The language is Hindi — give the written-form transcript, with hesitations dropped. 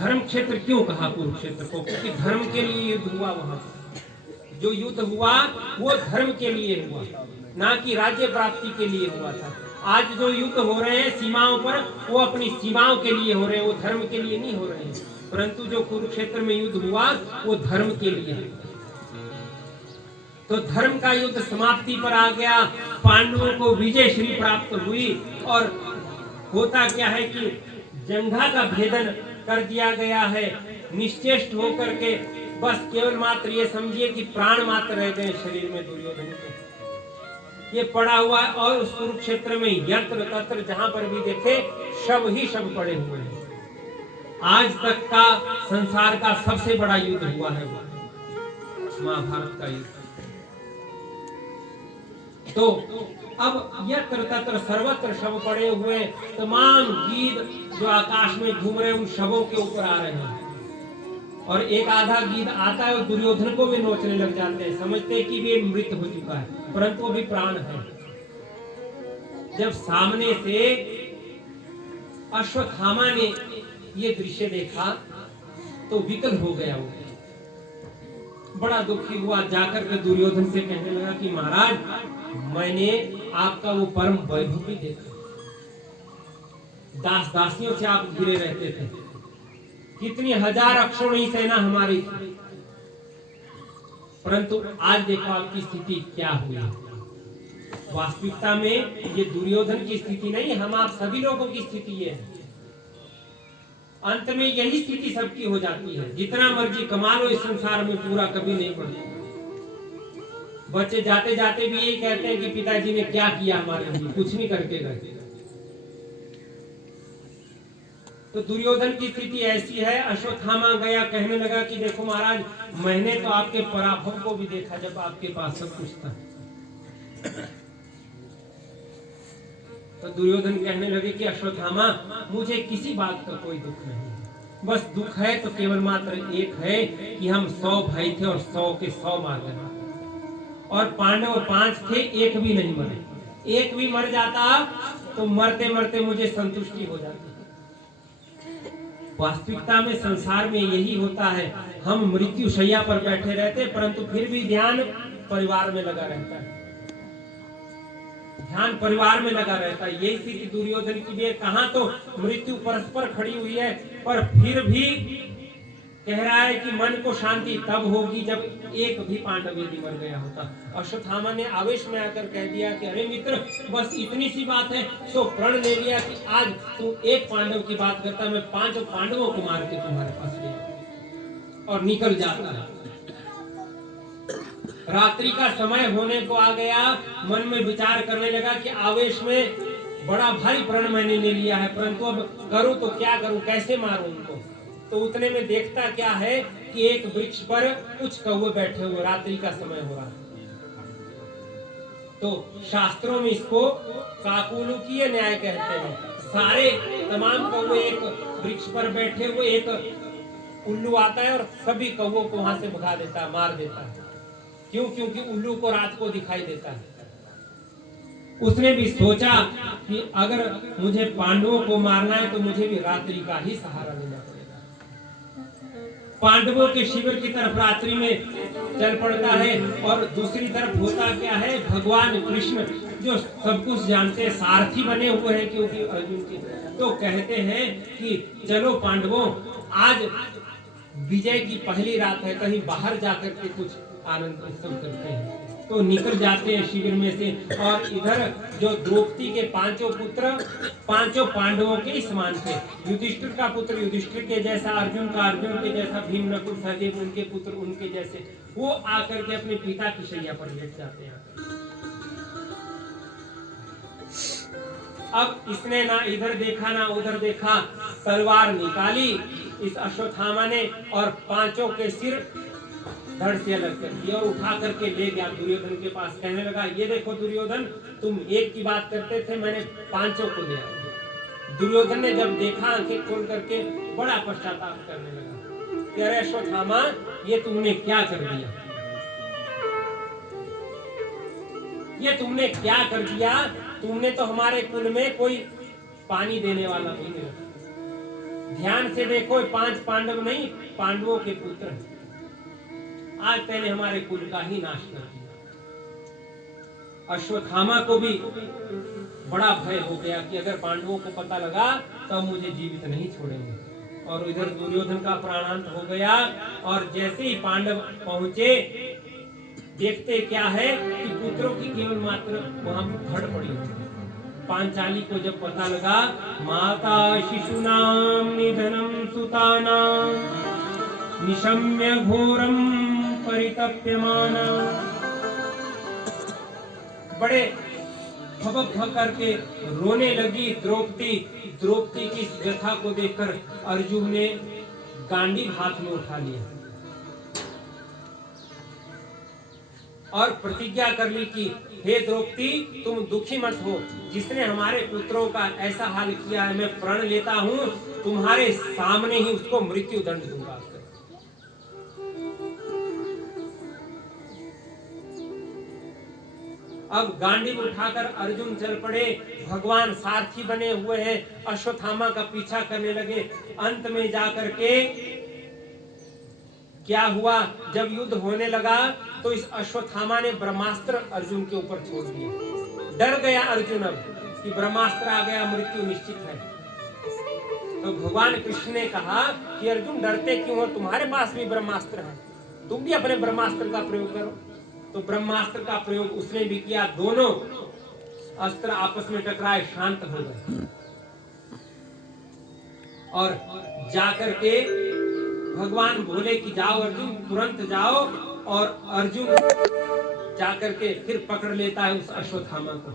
धर्म क्षेत्र क्यों कहा कुरुक्षेत्र को? क्योंकि धर्म के लिए युद्ध हुआ। वहां जो युद्ध हुआ वो धर्म के लिए हुआ, ना कि राज्य प्राप्ति के लिए हुआ था। आज जो युद्ध हो रहे हैं सीमाओं पर, वो अपनी सीमाओं के लिए हो रहे हैं, वो धर्म के लिए नहीं हो रहे हैं। परंतु जो कुरुक्षेत्र में युद्ध हुआ वो धर्म के लिए है। तो धर्म का युद्ध समाप्ति पर आ गया, पांडवों को विजय श्री प्राप्त हुई। और होता क्या है कि जंघा का भेदन कर दिया गया है, निश्चेष्ट होकर के बस केवल मात्र ये समझिए कि प्राण मात्र रह गए शरीर में दुर्योधन के। ये पड़ा हुआ है और उस कुरुक्षेत्र में यत्र तत्र जहां पर भी देखे शव ही शव पड़े हुए हैं। आज तक का संसार का सबसे बड़ा युद्ध हुआ है महाभारत का युद्ध। तो अब यत्र तत्र सर्वत्र शव पड़े हुए, तमाम गीध जो आकाश में घूम रहे उन शवों के ऊपर आ रहे हैं। और एक आधा गीध आता है और दुर्योधन को भी नोचने लग जाते हैं, समझते हैं कि वे मृत हो चुका है, परंतु वो भी प्राण है। जब सामने से अश्वत्थामा ने ये दृश्य देखा तो विकल हो गया वो, बड़ा दुखी हुआ। जाकर के दुर्योधन से कहने लगा कि महाराज, मैंने आपका वो परम वैभव भी देखा, दास दासियों से आप घिरे रहते थे, कितनी हजार अक्षौणी सेना हमारी थी, परंतु आज देखो आपकी स्थिति क्या हुई। वास्तविकता में ये दुर्योधन की स्थिति नहीं, हम आप सभी लोगों की स्थिति ये है। अंत में यही स्थिति सबकी हो जाती है, जितना मर्जी कमा लो इस संसार में पूरा कभी नहीं पड़ता। बच्चे जाते जाते भी यही कहते हैं कि पिताजी ने क्या किया हमारे लिए, कुछ नहीं करके गए। तो दुर्योधन की स्थिति ऐसी है। अश्वत्थामा गया, कहने लगा कि देखो महाराज, मैंने तो आपके पराभव को भी देखा जब आपके पास सब कुछ था। तो दुर्योधन कहने लगे कि अश्वत्थामा, मुझे किसी बात का कोई दुख नहीं, बस दुख है तो केवल मात्र एक है कि हम 100 भाई थे और 100 के 100 मार गए, और पांडव 5 थे, एक भी नहीं मरे। एक भी मर जाता तो मरते मरते मुझे संतुष्टि हो जाती। वास्तविकता में संसार में यही होता है, हम मृत्यु शैया पर बैठे रहते परंतु फिर भी ध्यान परिवार में लगा रहता है, ध्यान परिवार में लगा रहता है। यही स्थिति दुर्योधन की भी है। कहां तो मृत्यु परस्पर खड़ी हुई है, पर फिर भी कह रहा है कि मन को शांति तब होगी जब एक भी पांडव यदि मर गया होता। अश्वत्थामा ने आवेश में आकर कह दिया कि अरे मित्र, बस इतनी सी बात है, सो प्रण ले लिया कि आज तू एक पांडव की बात करता, मैं 5 पांडवों को मार के तुम्हारे पास ले और निकल जाता है। रात्रि का समय होने को आ गया, मन में विचार करने लगा कि आवेश में बड़ा भारी प्रण मैंने ले लिया है, परंतु अब करूं तो क्या करूं, कैसे मारूं उनको। तो उतने में देखता क्या है कि एक वृक्ष पर कुछ कौवे बैठे हुए, रात्रि का समय हो रहा है। तो शास्त्रों में इसको काकुलुकीय न्याय कहते हैं। सारे तमाम कौवे एक वृक्ष पर बैठे हुए, एक उल्लू आता है और सभी कौवों को वहां से भगा देता है, मार देता है। क्यों? क्योंकि उल्लू को रात को दिखाई देता है। उसने भी सोचा कि अगर मुझे पांडवों को मारना है तो मुझे भी रात्रि का ही सहारा लेना पड़ेगा। पांडवों के शिविर की तरफ रात्रि में चल पड़ता है, और दूसरी तरफ होता क्या है, भगवान कृष्ण जो सब कुछ जानते हैं, सारथी बने हुए हैं क्योंकि अर्जुन के, तो कहते हैं कि चलो पांडवों, आज विजय की पहली रात है, कहीं बाहर जाकर के कुछ आनंद उत्सव करते हैं। तो निकल जाते हैं शिविर में से, और इधर जो द्रौपदी के 5 पुत्र 5 पांडवों के समान थे। युधिष्ठिर का पुत्र युधिष्ठिर के जैसा, अर्जुन का अर्जुन के जैसा, भीम नकुल सहदेव उनके पुत्र उनके जैसे, वो आकर के अपने पिता की शैया पर लेट जाते हैं। अब इसने ना इधर देखा ना उधर देखा, तलवार निकाली इस अश्वत्थामा ने और 5 के सिर धड़ से अलग कर दिया और उठा करके ले गया दुर्योधन के पास। कहने लगा, ये देखो दुर्योधन, तुम एक की बात करते थे, मैंने 5 को दिया। दुर्योधन ने जब देखा, आंखें खोल करके बड़ा पश्चाताप करने लगा कि अरे अश्वत्थामा, ये तुमने क्या कर दिया, ये तुमने क्या कर दिया। तुमने तो हमारे कुल में कोई पानी देने वाला भी नहीं रखा, ध्यान से देखो, 5 पांडव नहीं, पांडवों के पुत्र हैं। आज पहले हमारे कुल का ही नाश कर दिया। अश्वत्थामा को भी बड़ा भय हो गया कि अगर पांडवों को पता लगा तो मुझे जीवित नहीं छोड़ेंगे। और इधर दुर्योधन का प्राणांत हो गया। और जैसे ही पांडव पहुंचे, देखते क्या है कि पुत्रों की केवल मात्र वहां धड़ पड़ी हुई। पांचाली को जब पता लगा, माता शिशुनाम निधनम सुतानाम निशम्य घोरम परितप्यमाना, बड़े भबक करके रोने लगी द्रौपदी। द्रौपदी की इस व्यथा को देखकर अर्जुन ने गांडीव हाथ में उठा लिया और प्रतिज्ञा कर ली कि हे द्रौपदी, तुम दुखी मत हो। जिसने हमारे पुत्रों का ऐसा हाल किया है, मैं प्रण लेता हूं, तुम्हारे सामने ही उसको मृत्यु दंड दूंगा। अब गांडीव उठाकर अर्जुन चल पड़े। भगवान सारथी बने हुए हैं, अश्वत्थामा का पीछा करने लगे। अंत में जाकर के क्या हुआ, जब युद्ध होने लगा तो इस अश्वत्थामा ने ब्रह्मास्त्र अर्जुन के ऊपर छोड़ दिया। डर गया अर्जुन अब कि ब्रह्मास्त्र आ गया, मृत्यु निश्चित है। तो भगवान कृष्ण ने कहा कि अर्जुन डरते क्यों हो, तुम्हारे पास भी ब्रह्मास्त्र है, तुम भी अपने ब्रह्मास्त्र का प्रयोग करो। तो ब्रह्मास्त्र का प्रयोग उसने भी किया। दोनों अस्त्र आपस में टकराए, शांत हो गए। और जाकर के भगवान बोले कि जाओ अर्जुन, तुरंत जाओ। और अर्जुन जाकर के फिर पकड़ लेता है उस अश्वत्थामा को।